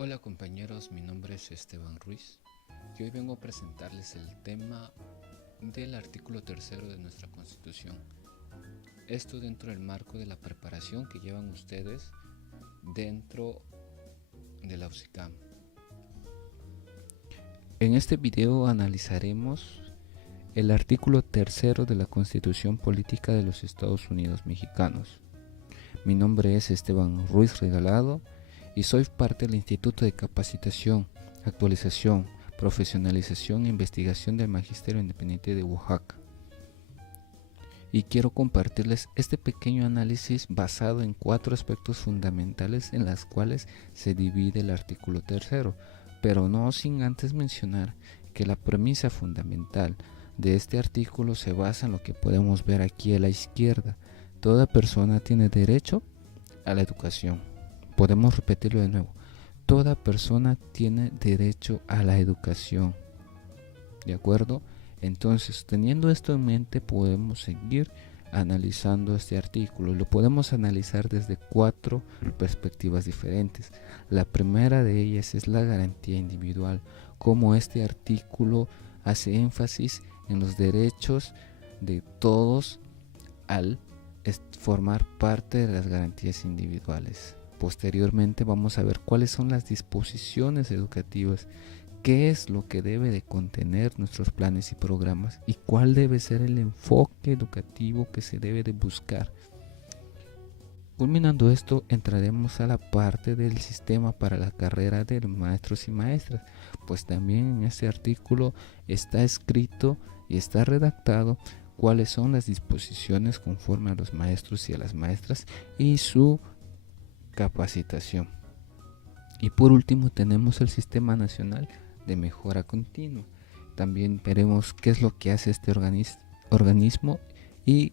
Hola compañeros, mi nombre es Esteban Ruiz y hoy vengo a presentarles el tema del artículo tercero de nuestra Constitución. Esto dentro del marco de la preparación que llevan ustedes dentro de la UCICAM. En este video analizaremos el artículo tercero de la Constitución Política de los Estados Unidos Mexicanos. Mi nombre es Esteban Ruiz Regalado y soy parte del Instituto de Capacitación, Actualización, Profesionalización e Investigación del Magisterio Independiente de Oaxaca. Y quiero compartirles este pequeño análisis basado en 4 aspectos fundamentales en las cuales se divide el artículo tercero, pero no sin antes mencionar que la premisa fundamental de este artículo se basa en lo que podemos ver aquí a la izquierda. Toda persona tiene derecho a la educación. Podemos repetirlo de nuevo. Toda persona tiene derecho a la educación. ¿De acuerdo? Entonces, teniendo esto en mente, podemos seguir analizando este artículo. Lo podemos analizar desde 4 perspectivas diferentes. La primera de ellas es la garantía individual, cómo este artículo hace énfasis en los derechos de todos al formar parte de las garantías individuales. Posteriormente vamos a ver cuáles son las disposiciones educativas, qué es lo que debe de contener nuestros planes y programas y cuál debe ser el enfoque educativo que se debe de buscar. Culminando esto, entraremos a la parte del sistema para la carrera de maestros y maestras, pues también en este artículo está escrito y está redactado cuáles son las disposiciones conforme a los maestros y a las maestras y su capacitación. Y por último tenemos el Sistema Nacional de Mejora Continua. También veremos qué es lo que hace este organismo y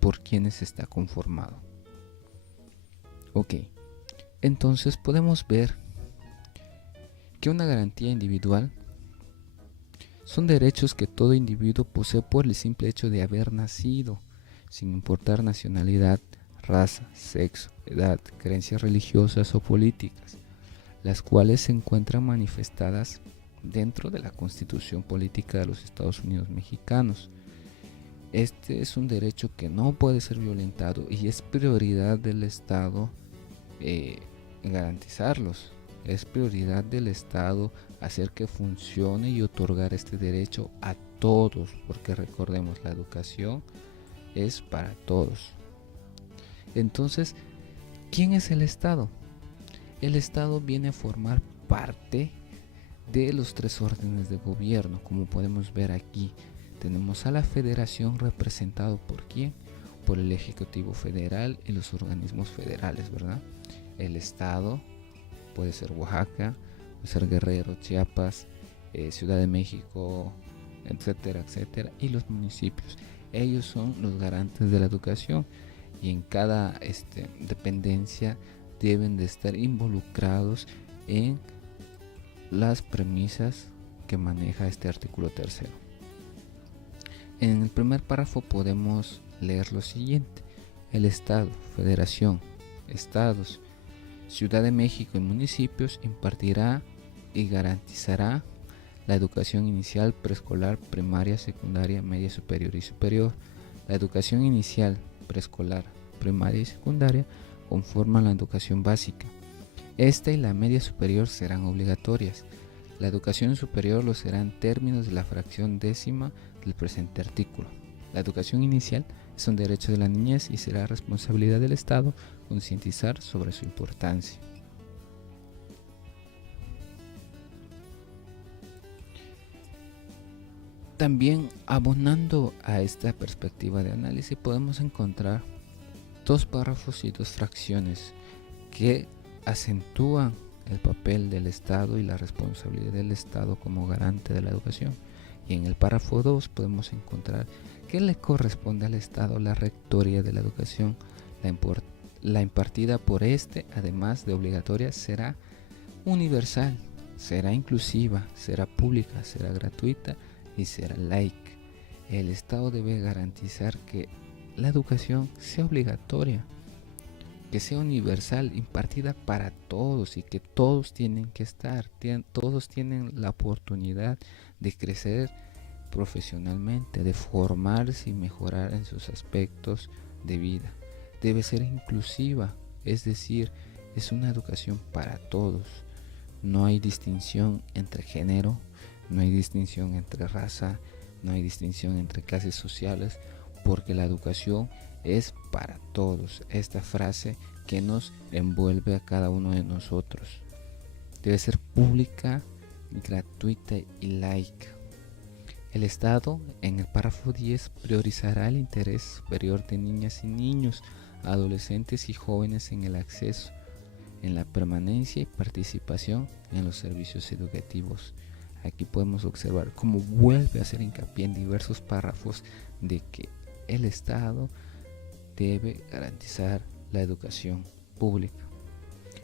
por quiénes está conformado. Ok, entonces podemos ver que una garantía individual son derechos que todo individuo posee por el simple hecho de haber nacido, sin importar nacionalidad, raza, sexo, edad, creencias religiosas o políticas, las cuales se encuentran manifestadas dentro de la Constitución Política de los Estados Unidos Mexicanos. Este es un derecho que no puede ser violentado y es prioridad del Estado garantizarlos. Es prioridad del Estado hacer que funcione y otorgar este derecho a todos, porque recordemos, la educación es para todos. Entonces, ¿quién es el Estado? El Estado viene a formar parte de los 3 órdenes de gobierno, como podemos ver aquí. Tenemos a la Federación representado por ¿quién? Por el Ejecutivo Federal y los organismos federales, ¿verdad? El Estado puede ser Oaxaca, puede ser Guerrero, Chiapas, Ciudad de México, etcétera, etcétera, y los municipios. Ellos son los garantes de la educación y en cada dependencia deben de estar involucrados en las premisas que maneja este artículo tercero. En el primer párrafo podemos leer lo siguiente: el Estado, Federación, Estados, Ciudad de México y municipios impartirá y garantizará la educación inicial, preescolar, primaria, secundaria, media superior y superior. La educación inicial, preescolar, primaria y secundaria conforman la educación básica. Esta y la media superior serán obligatorias. La educación superior lo será en términos de la fracción décima del presente artículo. La educación inicial es un derecho de la niñez y será responsabilidad del Estado concientizar sobre su importancia. También, abonando a esta perspectiva de análisis, podemos encontrar 2 párrafos y 2 fracciones que acentúan el papel del Estado y la responsabilidad del Estado como garante de la educación. Y en el párrafo 2 podemos encontrar que le corresponde al Estado la rectoría de la educación. La impartida por además de obligatoria, será universal, será inclusiva, será pública, será gratuita y será laica. El Estado debe garantizar que la educación sea obligatoria. que sea universal, impartida para todos y que todos tienen que estar, todos tienen la oportunidad de crecer profesionalmente, de formarse y mejorar en sus aspectos de vida. Debe ser inclusiva, es decir, es una educación para todos. No hay distinción entre género, no hay distinción entre raza, no hay distinción entre clases sociales, porque la educación es para todos. Esta frase que nos envuelve a cada uno de nosotros. Debe ser pública, gratuita y laica. El Estado, en el párrafo 10, priorizará el interés superior de niñas y niños, adolescentes y jóvenes en el acceso, en la permanencia y participación en los servicios educativos. Aquí podemos observar cómo vuelve a hacer hincapié en diversos párrafos de que el Estado debe garantizar la educación pública.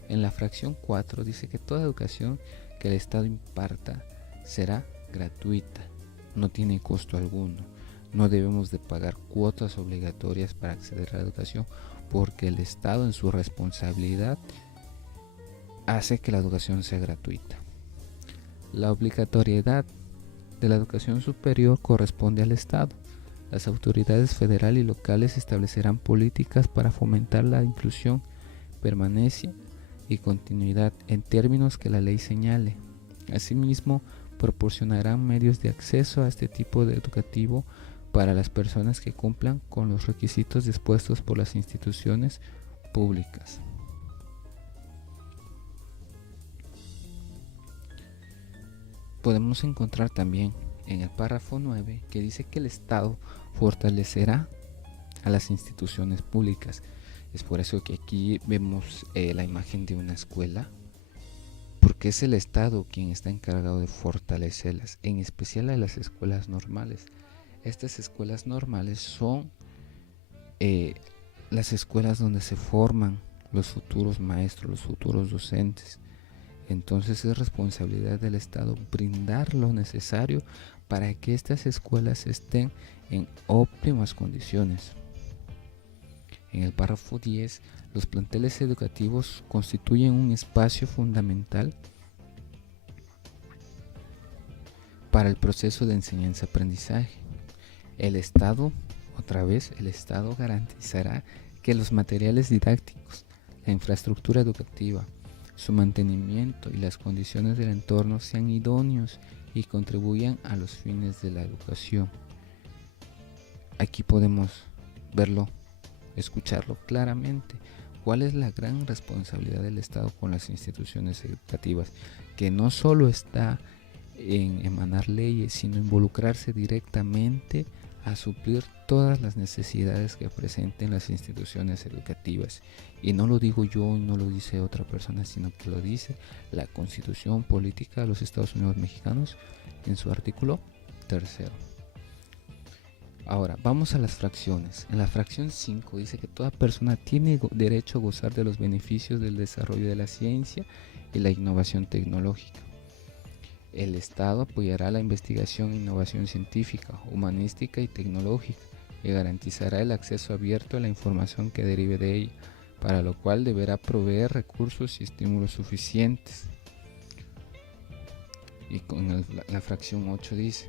En la fracción 4 dice que toda educación que el Estado imparta será gratuita, no tiene costo alguno. No debemos de pagar cuotas obligatorias para acceder a la educación, porque el Estado, en su responsabilidad, hace que la educación sea gratuita. La obligatoriedad de la educación superior corresponde al Estado. Las autoridades federales y locales establecerán políticas para fomentar la inclusión, permanencia y continuidad en términos que la ley señale. Asimismo, proporcionarán medios de acceso a este tipo de educativo para las personas que cumplan con los requisitos dispuestos por las instituciones públicas. Podemos encontrar también en el párrafo 9 que dice que el Estado fortalecerá a las instituciones públicas. Es por eso que aquí vemos la imagen de una escuela, porque es el Estado quien está encargado de fortalecerlas, en especial a las escuelas normales. Estas escuelas normales son las escuelas donde se forman los futuros maestros, los futuros docentes. Entonces es responsabilidad del Estado brindar lo necesario para que estas escuelas estén en óptimas condiciones. En el párrafo 10, los planteles educativos constituyen un espacio fundamental para el proceso de enseñanza-aprendizaje. El Estado garantizará que los materiales didácticos, la infraestructura educativa, su mantenimiento y las condiciones del entorno sean idóneos y contribuyan a los fines de la educación. Aquí podemos verlo, escucharlo claramente. ¿Cuál es la gran responsabilidad del Estado con las instituciones educativas? Que no solo está en emanar leyes, sino involucrarse directamente a suplir todas las necesidades que presenten las instituciones educativas. Y no lo digo yo y no lo dice otra persona, sino que lo dice la Constitución Política de los Estados Unidos Mexicanos en su artículo 3. Ahora, vamos a las fracciones. En la fracción 5 dice que toda persona tiene derecho a gozar de los beneficios del desarrollo de la ciencia y la innovación tecnológica. El Estado apoyará la investigación e innovación científica, humanística y tecnológica y garantizará el acceso abierto a la información que derive de ella, para lo cual deberá proveer recursos y estímulos suficientes. Y con la fracción 8 dice: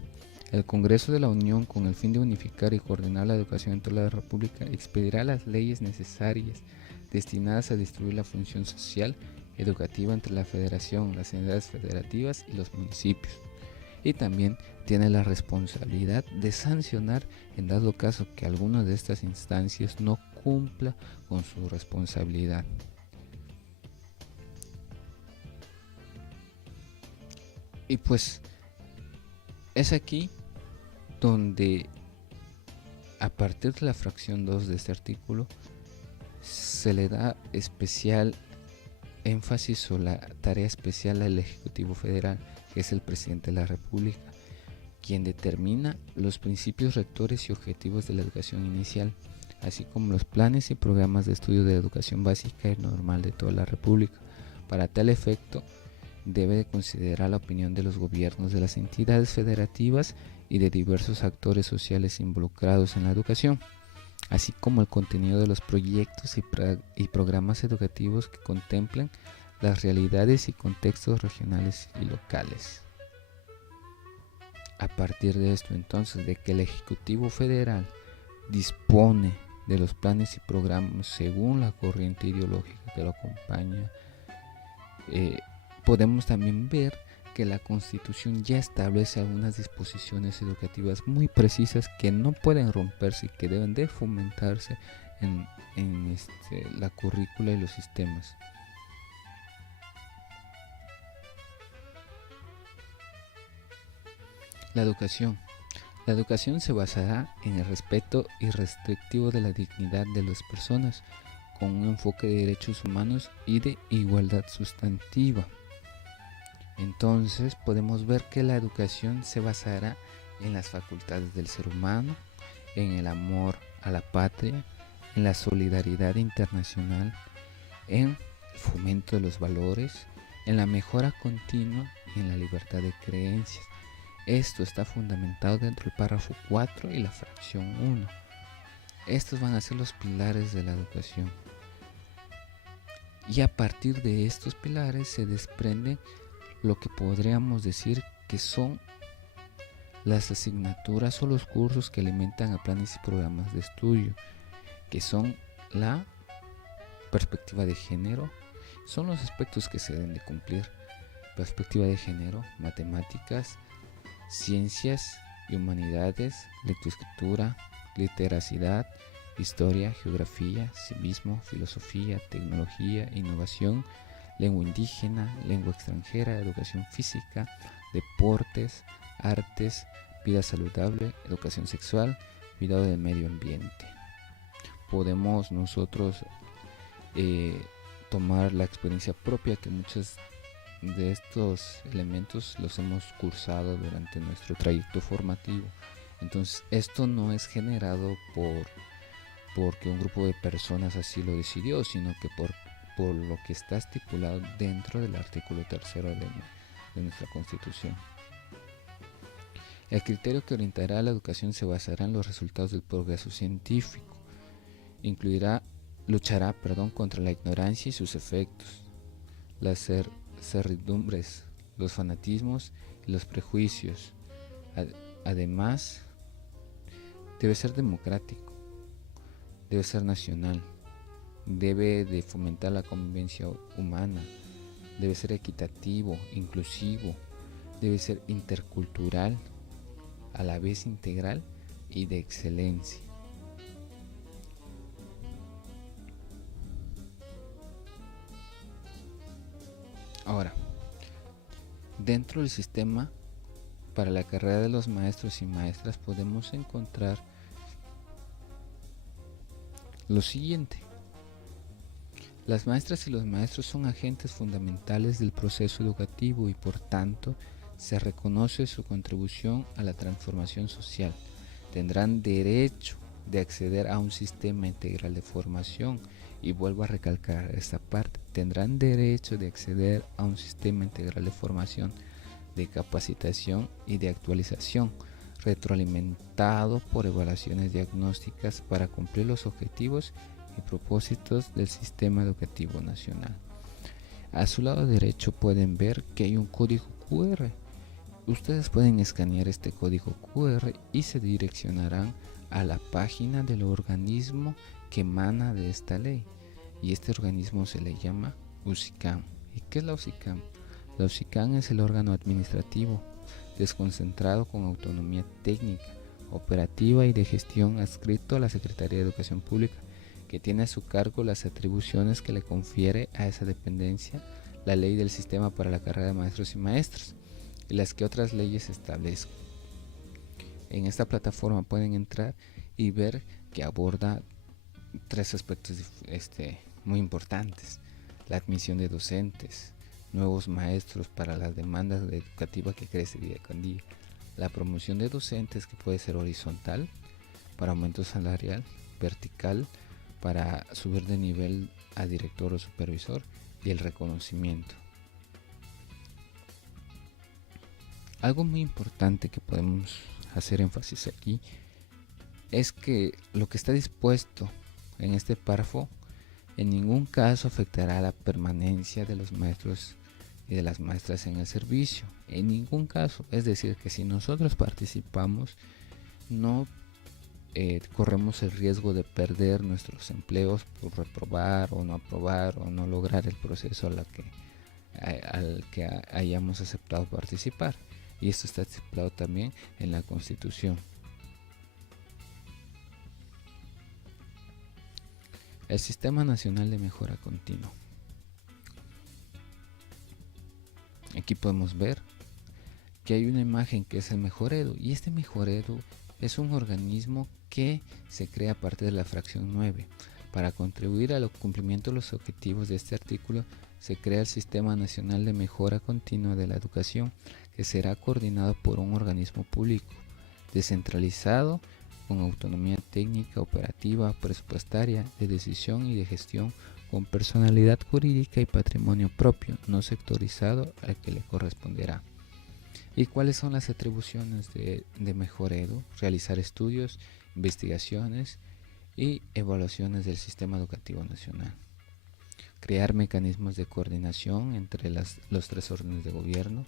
el Congreso de la Unión, con el fin de unificar y coordinar la educación en toda la República, expedirá las leyes necesarias destinadas a distribuir la función social educativa entre la Federación, las entidades federativas y los municipios. Y también tiene la responsabilidad de sancionar en dado caso que alguna de estas instancias no cumpla con su responsabilidad. Y pues es aquí donde, a partir de la fracción 2 de este artículo, se le da especial énfasis o la tarea especial al Ejecutivo Federal, que es el Presidente de la República, quien determina los principios rectores y objetivos de la educación inicial, así como los planes y programas de estudio de educación básica y normal de toda la República. Para tal efecto, debe de considerar la opinión de los gobiernos de las entidades federativas y de diversos actores sociales involucrados en la educación. así como el contenido de los proyectos y programas educativos que contemplen las realidades y contextos regionales y locales. A partir de esto, entonces, de que el Ejecutivo Federal dispone de los planes y programas según la corriente ideológica que lo acompaña, podemos también ver que la Constitución ya establece algunas disposiciones educativas muy precisas que no pueden romperse y que deben de fomentarse en la currícula y los sistemas. La educación. La educación se basará en el respeto irrestrictivo de la dignidad de las personas, con un enfoque de derechos humanos y de igualdad sustantiva. Entonces podemos ver que la educación se basará en las facultades del ser humano, en el amor a la patria, en la solidaridad internacional, en el fomento de los valores, en la mejora continua y en la libertad de creencias. Esto está fundamentado dentro del párrafo 4 y la fracción 1. Estos van a ser los pilares de la educación. Y a partir de estos pilares se desprende lo que podríamos decir que son las asignaturas o los cursos que alimentan a planes y programas de estudio, que son la perspectiva de género, son los aspectos que se deben de cumplir: perspectiva de género, matemáticas, ciencias y humanidades, lectoescritura, literacidad, historia, geografía, civismo, filosofía, tecnología, innovación, lengua indígena, lengua extranjera, educación física, deportes, artes, vida saludable, educación sexual, cuidado del medio ambiente. Podemos nosotros tomar la experiencia propia que muchos de estos elementos los hemos cursado durante nuestro trayecto formativo. Entonces esto no es generado porque un grupo de personas así lo decidió, sino que por lo que está estipulado dentro del artículo 3 de nuestra Constitución. El criterio que orientará la educación se basará en los resultados del progreso científico. Luchará contra la ignorancia y sus efectos, las certidumbres, los fanatismos y los prejuicios. Además, debe ser democrático, debe ser nacional, debe de fomentar la convivencia humana, debe ser equitativo, inclusivo, debe ser intercultural, a la vez integral y de excelencia. Ahora, dentro del sistema para la carrera de los maestros y maestras podemos encontrar lo siguiente. Las maestras y los maestros son agentes fundamentales del proceso educativo y por tanto se reconoce su contribución a la transformación social. Tendrán derecho de acceder a un sistema integral de formación, y vuelvo a recalcar esta parte: tendrán derecho de acceder a un sistema integral de formación, de capacitación y de actualización, retroalimentado por evaluaciones diagnósticas para cumplir los objetivos y propósitos del sistema educativo nacional. A su lado derecho pueden ver que hay un código QR. Ustedes pueden escanear este código QR y se direccionarán a la página del organismo que emana de esta ley, y este organismo se le llama UCICAM. ¿Y qué es la UCICAM? La UCICAM es el órgano administrativo desconcentrado con autonomía técnica, operativa y de gestión adscrito a la Secretaría de Educación Pública, que tiene a su cargo las atribuciones que le confiere a esa dependencia la ley del sistema para la carrera de maestros y maestras y las que otras leyes establezcan. En esta plataforma pueden entrar y ver que aborda tres aspectos muy importantes: la admisión de docentes, nuevos maestros para las demandas educativas que crece día con día, la promoción de docentes, que puede ser horizontal para aumento salarial, vertical para subir de nivel a director o supervisor, y el reconocimiento. Algo muy importante que podemos hacer énfasis aquí es que lo que está dispuesto en este párrafo en ningún caso afectará la permanencia de los maestros y de las maestras en el servicio. En ningún caso. Es decir, que si nosotros participamos, no corremos el riesgo de perder nuestros empleos por reprobar o no aprobar o no lograr el proceso al que hayamos aceptado participar. Y esto está estipulado también en la Constitución. El Sistema Nacional de Mejora Continua. Aquí podemos ver que hay una imagen que es el Mejoredo, y este Mejoredo es un organismo que se crea a partir de la fracción 9. Para contribuir al cumplimiento de los objetivos de este artículo, se crea el Sistema Nacional de Mejora Continua de la Educación, que será coordinado por un organismo público, descentralizado, con autonomía técnica, operativa, presupuestaria, de decisión y de gestión, con personalidad jurídica y patrimonio propio, no sectorizado, al que le corresponderá. ¿Y cuáles son las atribuciones de Mejoredo? Realizar estudios, investigaciones y evaluaciones del sistema educativo nacional. Crear mecanismos de coordinación entre los tres órdenes de gobierno,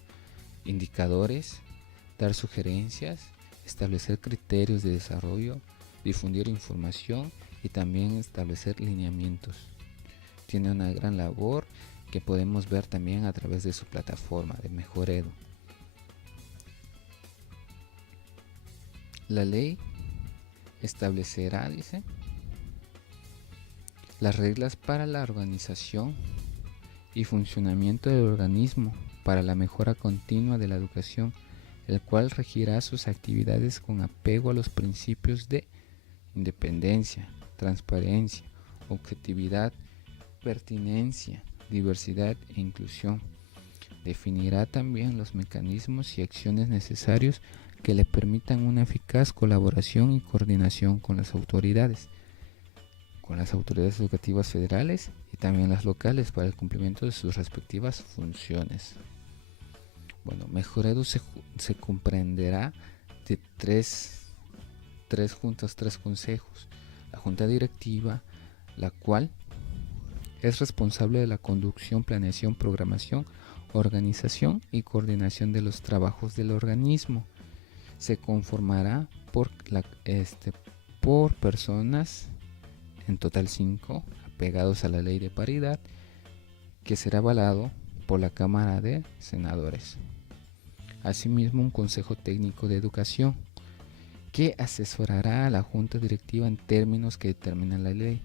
indicadores, dar sugerencias, establecer criterios de desarrollo, difundir información y también establecer lineamientos. Tiene una gran labor que podemos ver también a través de su plataforma de Mejoredo. La ley establecerá, dice, las reglas para la organización y funcionamiento del organismo para la mejora continua de la educación, el cual regirá sus actividades con apego a los principios de independencia, transparencia, objetividad, pertinencia, diversidad e inclusión. Definirá también los mecanismos y acciones necesarios que le permitan una eficaz colaboración y coordinación con las autoridades educativas federales y también las locales para el cumplimiento de sus respectivas funciones. Bueno, Mejoredo se comprenderá de tres juntas, tres consejos. La junta directiva, la cual es responsable de la conducción, planeación, programación, organización y coordinación de los trabajos del organismo. Se conformará por personas, en total 5, apegados a la ley de paridad, que será avalado por la Cámara de Senadores. Asimismo, un Consejo Técnico de Educación, que asesorará a la Junta Directiva en términos que determina la ley.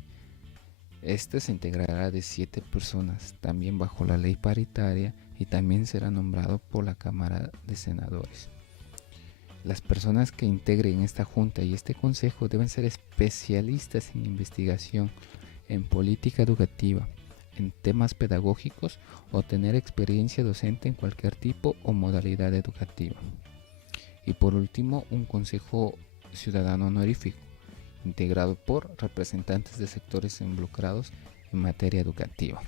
Este se integrará de 7 personas, también bajo la ley paritaria, y también será nombrado por la Cámara de Senadores. Las personas que integren esta junta y este consejo deben ser especialistas en investigación, en política educativa, en temas pedagógicos o tener experiencia docente en cualquier tipo o modalidad educativa. Y por último, un consejo ciudadano honorífico, integrado por representantes de sectores involucrados en materia educativa.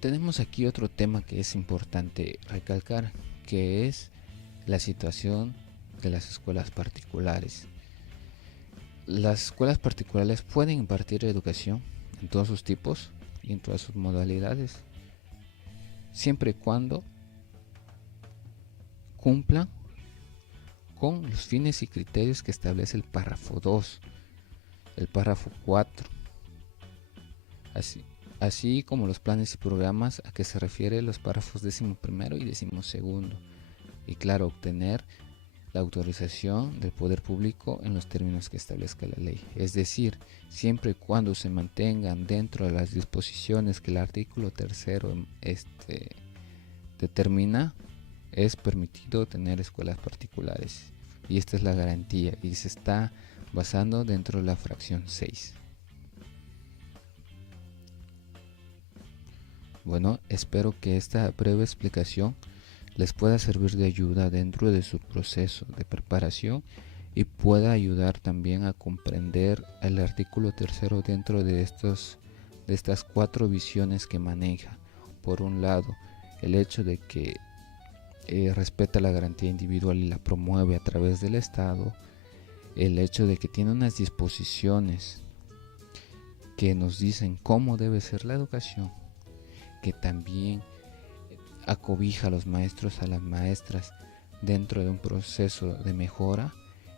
Tenemos aquí otro tema que es importante recalcar, que es la situación de las escuelas particulares. Las escuelas particulares pueden impartir educación en todos sus tipos y en todas sus modalidades, siempre y cuando cumplan con los fines y criterios que establece el párrafo 2, el párrafo 4, así como los planes y programas a que se refiere los párrafos 11º y 12º, y claro, obtener la autorización del poder público en los términos que establezca la ley. Es decir, siempre y cuando se mantengan dentro de las disposiciones que el artículo 3º determina, es permitido tener escuelas particulares. Y esta es la garantía y se está basando dentro de la fracción 6. Bueno, espero que esta breve explicación les pueda servir de ayuda dentro de su proceso de preparación y pueda ayudar también a comprender el artículo 3º dentro de estas 4 visiones que maneja. Por un lado, el hecho de que respeta la garantía individual y la promueve a través del Estado, el hecho de que tiene unas disposiciones que nos dicen cómo debe ser la educación, que también acobija a los maestros, a las maestras dentro de un proceso de mejora,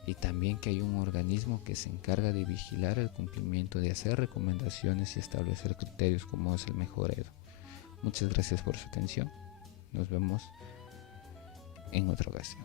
y también que hay un organismo que se encarga de vigilar el cumplimiento, de hacer recomendaciones y establecer criterios como es el mejorero. Muchas gracias por su atención. Nos vemos en otra ocasión.